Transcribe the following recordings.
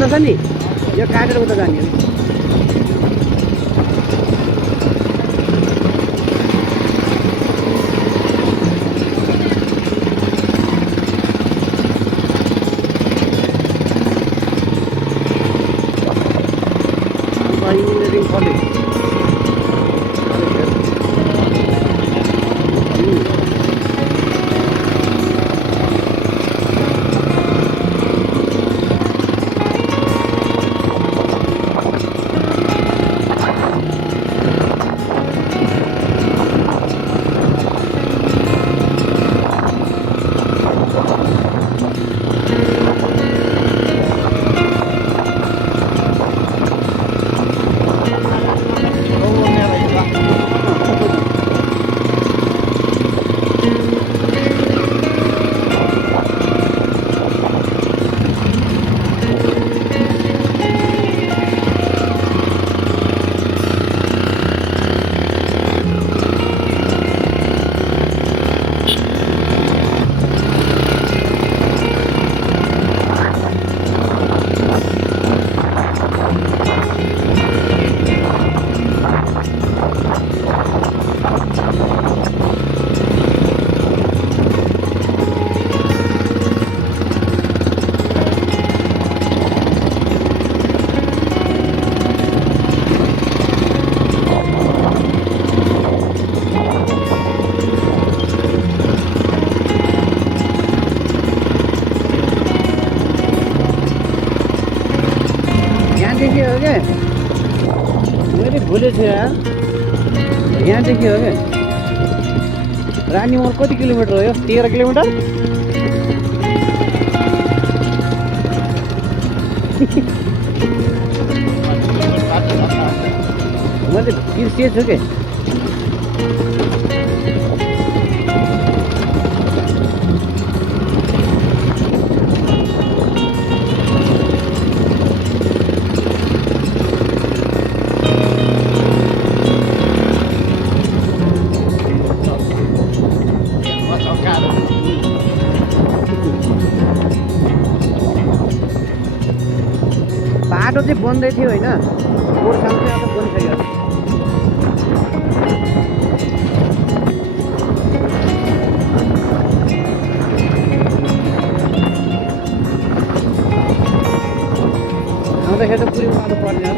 काँडो छ नि यो काटेर उता जाने हो इंजीनियरिंग कॉलेज यहाँदेखि हो क्या मैले भुलेको छु यार यहाँदेखि हो क्या रानीमहल कति किलोमिटर हो यो 13 किलोमिटर मैले बिर्सिएको छु के बाटो चाहिँ बन्दै थियो होइन गोर्खामा चाहिँ अब बनिसक्यो आउँदाखेरि त पुरै उकालो पर्ने हो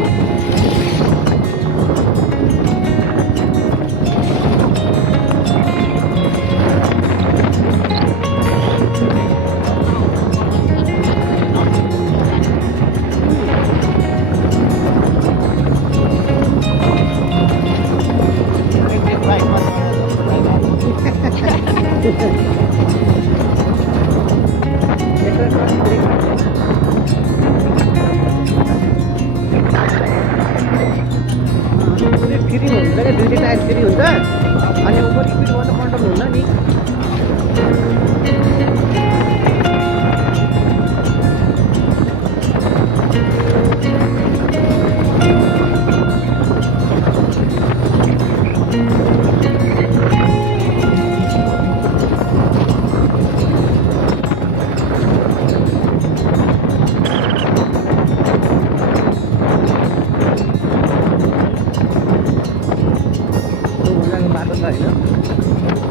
फ्री हुन्छ क्या 2 टायर फ्री हुन्छ अनि ओभर स्पिड गर्दा कन्ट्रोल हुन्न नि बाटो छ होइन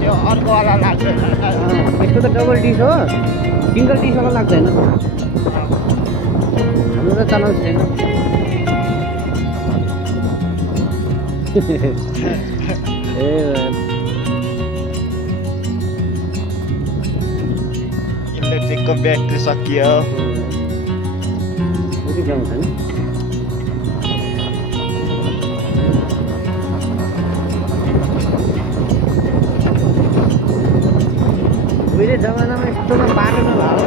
त्यो अर्कोवाला लाग्दैन यसको त डबल डिस हो, सिङ्गल डिसवाला लाग्दैन। हाम्रो त चलाउँछ छैन। ए इलेक्ट्रिकको ब्याट्री सकियो। कति जाउँछ नि उहिले जमानामा यस्तोमा बाटो नभएको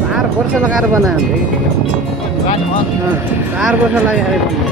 चार वर्ष लगाएर बनायो भने कि 4 वर्ष लाग्यो अरे बनाउनु।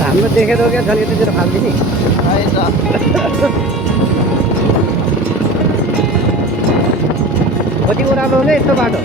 हाम्रो देखेर क्या झन् यतातिर फाल्दिने कति ओह्रालो होला यस्तो बाटो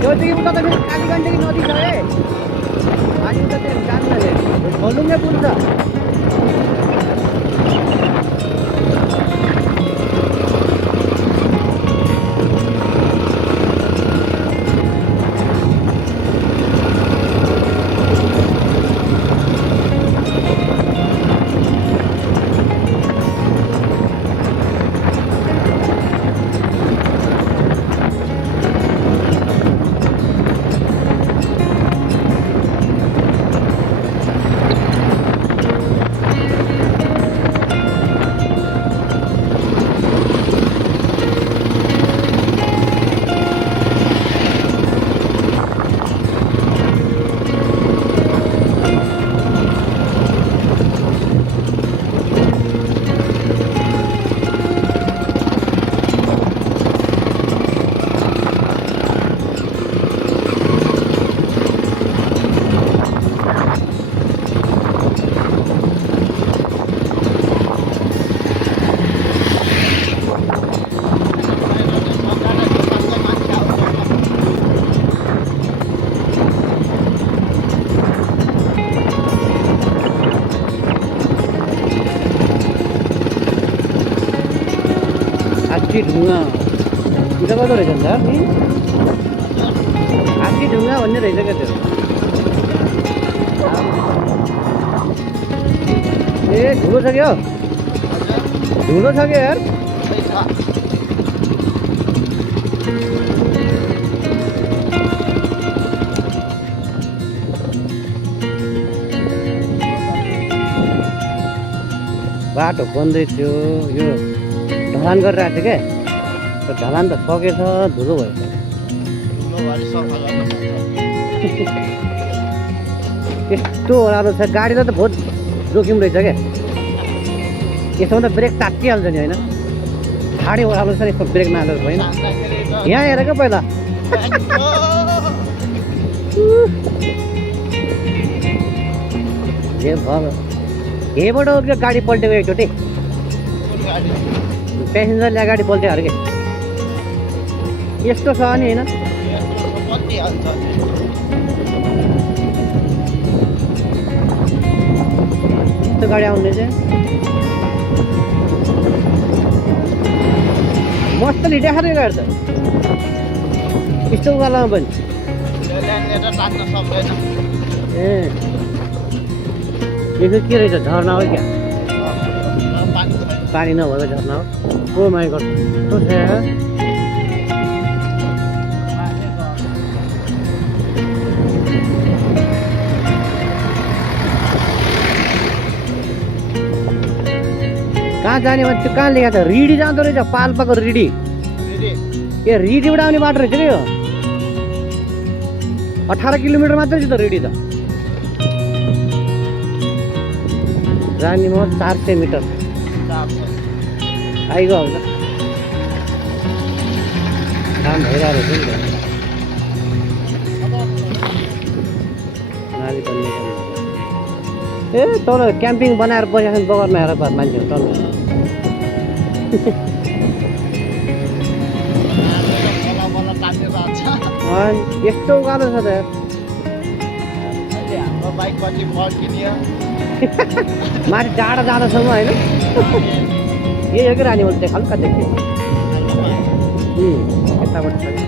त्योदेखि उता त फेरि कालीगण्डकी नदी छ है अनि उता चाहिँ जान्नले भोलुङ्गे पुल छ हात्ती ढुङ्गा त्यो कस्तो रहेछ नि त नि हात्ती ढुङ्गा भन्ने रहेछ क्या त्यो ए धुलो छ क्या धुलो छ क्या यार बाटो बन्दै थियो यो ढलान गरेर आएको थियो क्या त्यो ढलान त सकेछ धुलो भयो यस्तो ओह्रालो छ गाडीलाई त बहुत जोखिम रहेछ क्या यसमा त ब्रेक तात्तिहाल्छ नि होइन ठाडै ओह्रालो छ यसको ब्रेक नहालेर होइन यहाँ हेर क्या पहिला ए भयो यहीँबाट क्या गाडी पल्टेको एकचोटि प्यासेन्जरले गाडी पल्ट्यो अरे के यस्तो छ नि होइन यस्तो गाडी आउने चाहिँ मस्त लिइराखेको थियो गाडी त यस्तो उकालोमा पनि ए यो चाहिँ के रहेछ झर्ना हो क्या पानी नभएको झर्ना हो ओ माइ गड कस्तो छ यार कहाँ जाने भने त्यो कहाँ लेखेको छ रिडी जाँदो रहेछ पाल्पाको रिडी ए रिडीबाट आउने बाटो रहेछ नि यो 18 किलोमिटर मात्रै छ त रिडी त रानीमहल 400 मिटर आइगयो अब त काम भइरहेको रहेछ नि त नाली बन्ने ए तल क्याम्पिङ बनाएर बसेको छ बगरमा हेर मान्छेहरू तल यस्तो उकालो छ त माथि टाढा जाँदासम्म होइन यही हो कि रानीमहल चाहिँ हल्का देख्यो यताबाट छ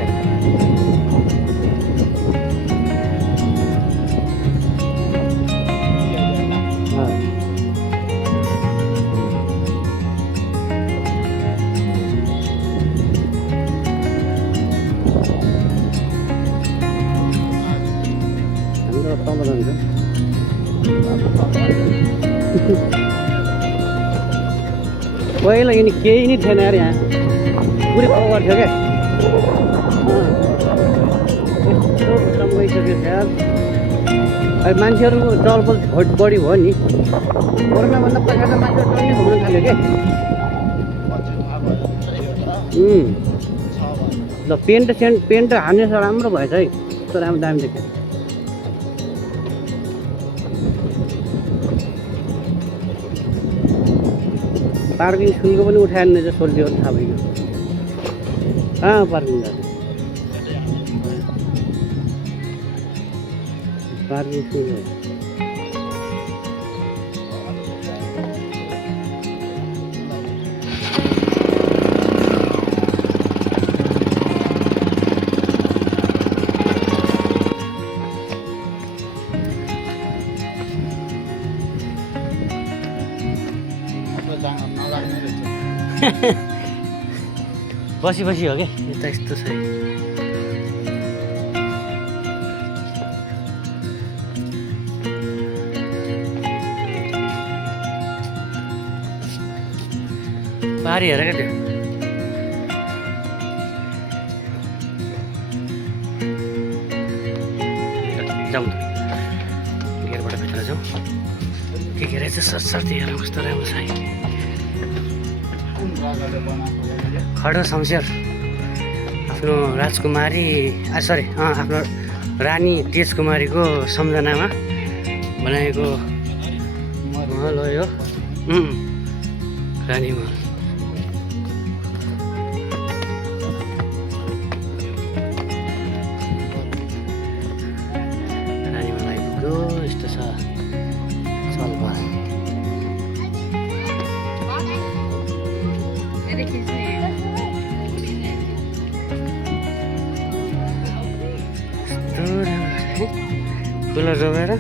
पहिला यिनी केही नै थिएन यार यहाँ पुरै कभर थियो क्या यस्तो खतम भइसक्यो यार अहिले मान्छेहरूको चलपल बढी भयो नि कोरोनाभन्दा पहिला त मान्छेहरू टन्नै घुम्न थाल्यो क्या ल पेन्ट हान्ने छ राम्रो भएछ है यस्तो राम्रो दामी देख्यो पार्किङ शुल्क पनि उठाएन रहेछ सोल्टियो थाहा भइगयो कहाँ पार्किङ गर्ने पार्किङ शुल्क बसी बसी हो क्या यता यस्तो छ पारी हेर क्या त्यो जाउँ त गेटबाट भित्र जाउँ के रहेछ सरसर्ती हेर कस्तो राम्रो छ है खड्ग शमशेर आफ्नो राजकुमारी आफ्नो रानी तेजकुमारीको सम्झनामा बनाएको महल हो यो रानी महल रानी महल आइपुग्यो यस्तो छ सलबार कुलर जोगाएर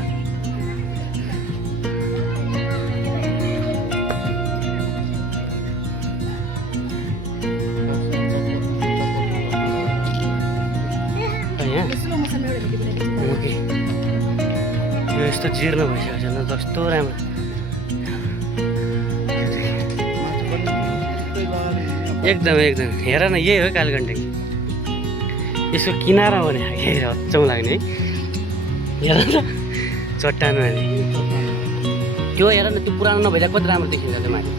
यो यस्तो जीर्ण भइसकेको छ न कस्तो राम्रो एकदम एकदम हेर न यही हो कालीगण्डकी यसको किनारा भने हेर हच्चाउँ लाग्ने है हेर न चट्टान भने त्यो हेर न त्यो पुरानो नभइदा कति राम्रो देखिन्छ त्यो माथि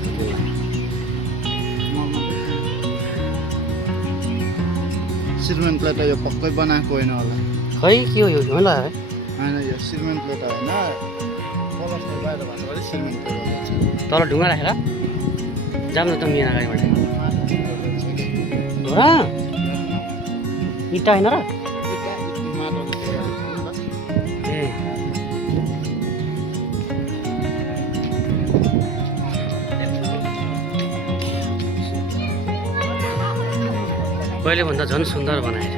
सिमेन्ट प्लेट यो पक्कै बनाएको होइन होला खै के हो यो होला है होइन यो सिमेन्ट प्लेट होइन पलस्टर बाहिर भएको भएर सिमेन्ट प्लेट होला तल ढुङ्गा राखेर जाऊँ न त मियान अगाडिबाट हो र इँटा होइन र ए पहिले भन्दा झन् सुन्दर बनाएछ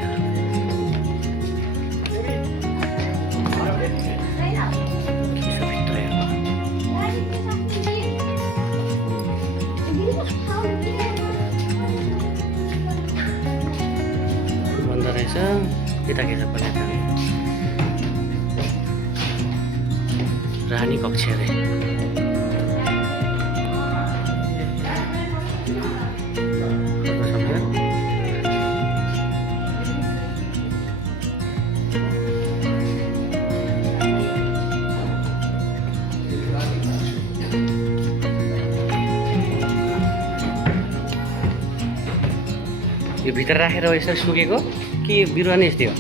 बन्द रहेछ यता के छ पहिला रानी कक्ष अरे यो भित्र राखेर यसो सुकेको कि बिरुवा नै यस्तै हो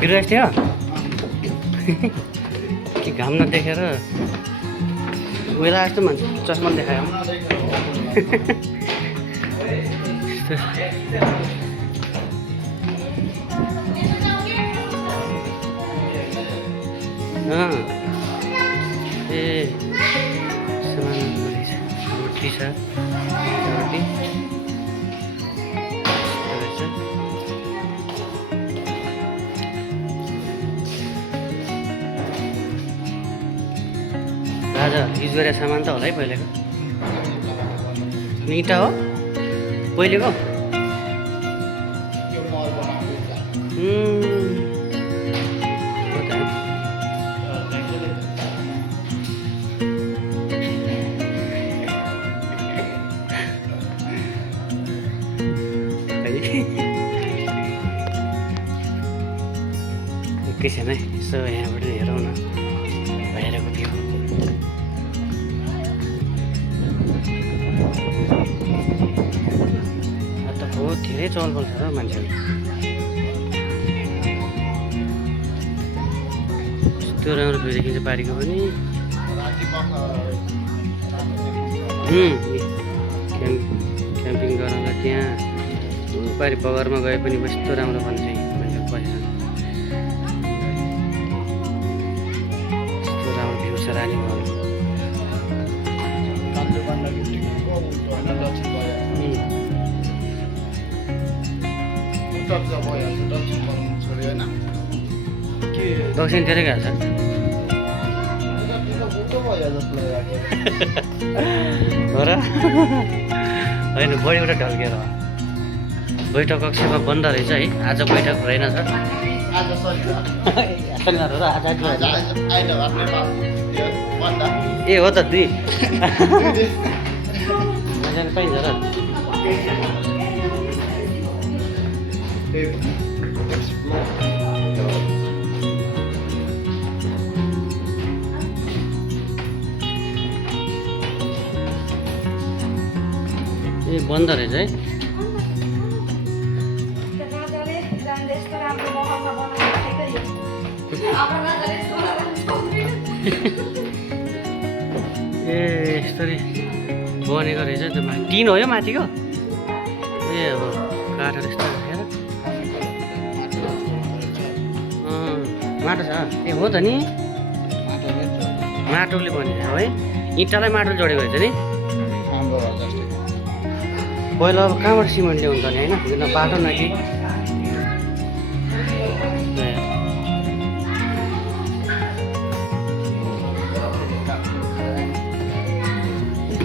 बिरुवा यस्तै हो कि घाम नदेखेर वेला जस्तो मान्छे चस्मा देखायो ए रोटी छ रोटी राजा युज गरेर सामान त होला है पहिलेको इँटा हो पहिलेको एकैछिन है यसो यहाँबाट हेरौँ न बाहिरको भ्यू बहुत धेरै चहलपहल छ र मान्छेहरू यस्तो राम्रो भ्यू देखिन्छ पारीको पनि क्याम्पिङ गर्नलाई त्यहाँ पारी बगरमा गए पनि यस्तो राम्रो भन्छ मान्छेहरू पैसा यस्तो राम्रो भ्यू छ रानी महल दक्षिणतिरै गएको छ हो र होइन बढीबाट ढल्केर बैठक कक्षमा बन्द रहेछ है आज बैठक रहेनछ ए हो त दुई पाइन्छ र ए बन्द रहेछ है ए यस्तरी बनेको रहेछ त्यो माथि टिन हो यो माथिको ए अब काठहरू यस्तो राखेर माटो छ ए हो त नि माटोले बनेको है इँटालाई माटो जोडेको रहेछ नि पहिला अब कहाँबाट सिमेन्ट ल्याउनु त नि होइन बाटो न कि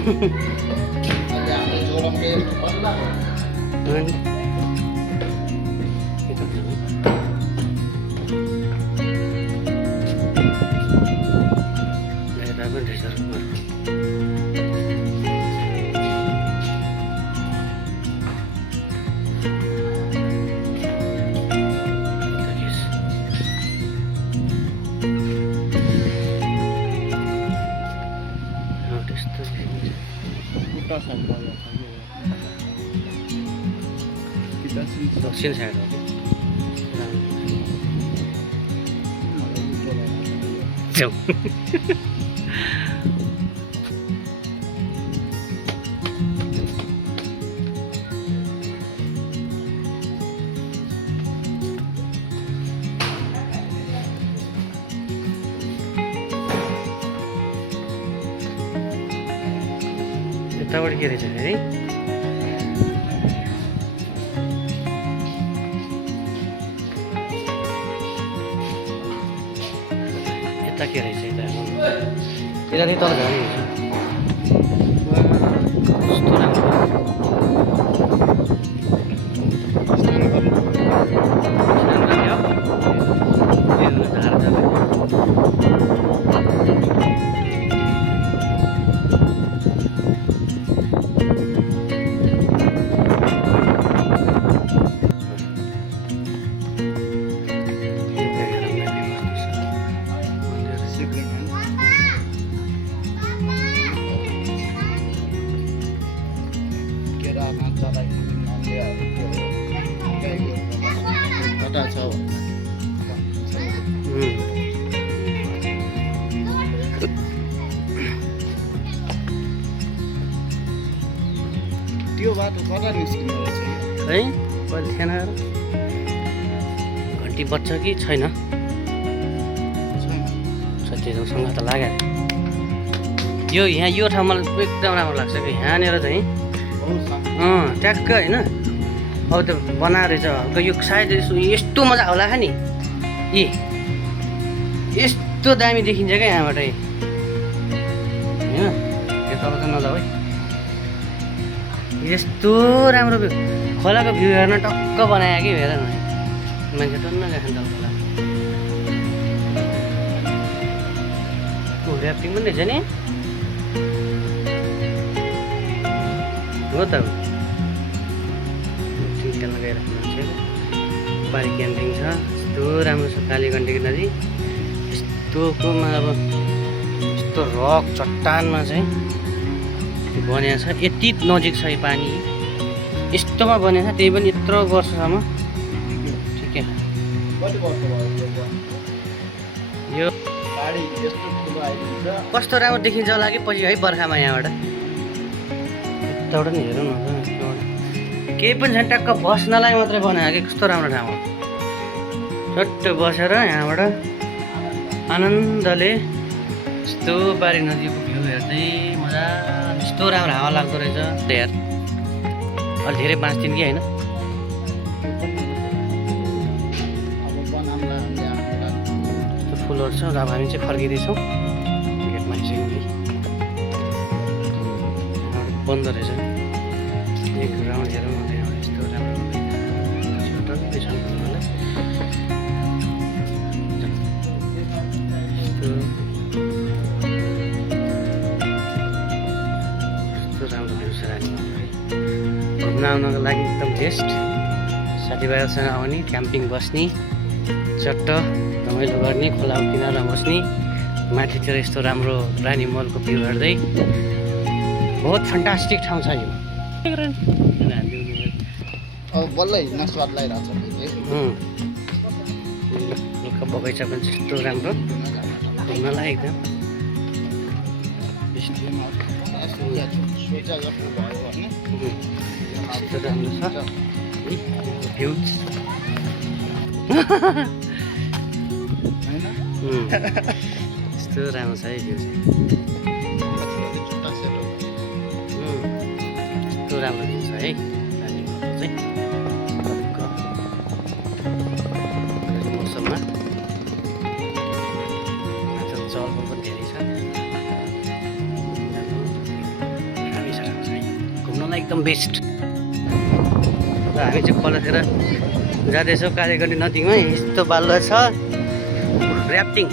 अहिले हाम्रो जोरमले बल्ल अनि के त जाने? यता पनि रहेछ रुखमा। उता साइड भयो किता सिन्छ दक्षिण साइड हो जाऊ यताबाट के रहेछ है यता के रहेछ यता यतादेखि तल झर्ने रहेछ कस्तो राम्रो धार जाँदै त्यो बाटो कता निस्किने रहेछ है पहिले थिएन घन्टी बज्छ कि छैन सत्यसँग त लाग्यो यो यहाँ यो ठाउँ मलाई एकदम राम्रो लाग्छ कि यहाँनिर चाहिँ ट्याक्क होइन अब त्यो बनाएर रहेछ हल्का यो सायद यस्तो मजा होला नि यी यस्तो दामी देखिन्छ क्या यहाँबाट होइन यो तल त नजाऊ है यस्तो राम्रो भ्यू खोलाको भ्यू हेर्न टक्क बनायो कि हेर न मान्छे टन्न गएको नि त खोला ऱ्याफ्टिङ पनि रहेछ नि हो त खेल्न गइरहेको मान्छे पारी क्याम्पिङ छ यस्तो राम्रो छ कालीगण्डकी नदी यस्तोकोमा अब यस्तो रक चट्टानमा चाहिँ बनिएको छ यति नजिक छ यो पानी यस्तोमा बनिएको छ त्यही पनि यत्रो वर्षसम्म ठिकै कति वर्ष भयो यो गाडी यस्तो ठुलो आइदिन्छ कस्तो राम्रो देखिन्छ होला कि पछि है बर्खामा यहाँबाट यताबाट नि हेरौँ न केही पनि छैन ट्याक्क बस्नलाई मात्रै बनाएको कि कस्तो राम्रो ठाउँ हो चट्ट बसेर यहाँबाट आनन्दले यस्तो बारी नदीको भ्यू हेर्दै मजा यस्तो राम्रो हावा लाग्दो रहेछ यार अलि धेरै बाँच्दिन् कि होइन अब बनाउँला यस्तो फुलहरू छ अब हामी चाहिँ फर्किँदैछौँ गेटमा आइसक्यौँ कि बन्द रहेछ एक राउन्ड हेरौँ न त्यहाँबाट यस्तो राम्रो डल्लै छ मलाई यस्तो राम्रो भ्यू छ घुम्न आउनको लागि एकदम बेस्ट साथीभाइहरूसँग आउने क्याम्पिङ बस्ने चट्ट रमाइलो गर्ने खोलाको किनारमा बस्ने माथितिर यस्तो राम्रो रानी मलको भ्यू हेर्दै बहुत फन्टास्टिक ठाउँ छ यो अब बल्ल हिँड्न स्वाद लागिरहेको लुक्क बगैँचा पनि यस्तो राम्रो घुम्नलाई एकदम सोचा जस्तो भयो भने यस्तो राम्रो छ भ्यू होइन यस्तो राम्रो छ है भ्यू चाहिँ यस्तो राम्रो भ्यू छ है रानीमलको चाहिँ मौसममा चलको पनि धेरै छ एकदम बेस्ट। र हामी चाहिँ खोलातिर जाँदैछौँ कालीगण्डी नदीमा। यस्तो बालुवा छ, ऱ्याफ्टिङ।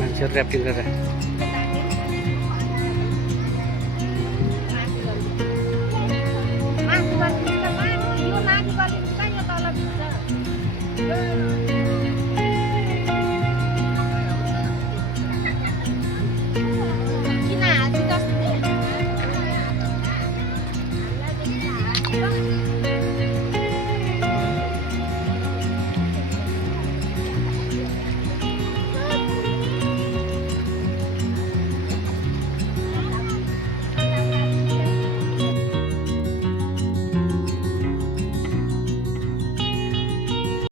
मान्छेहरू ऱ्याफ्टिङ गरेर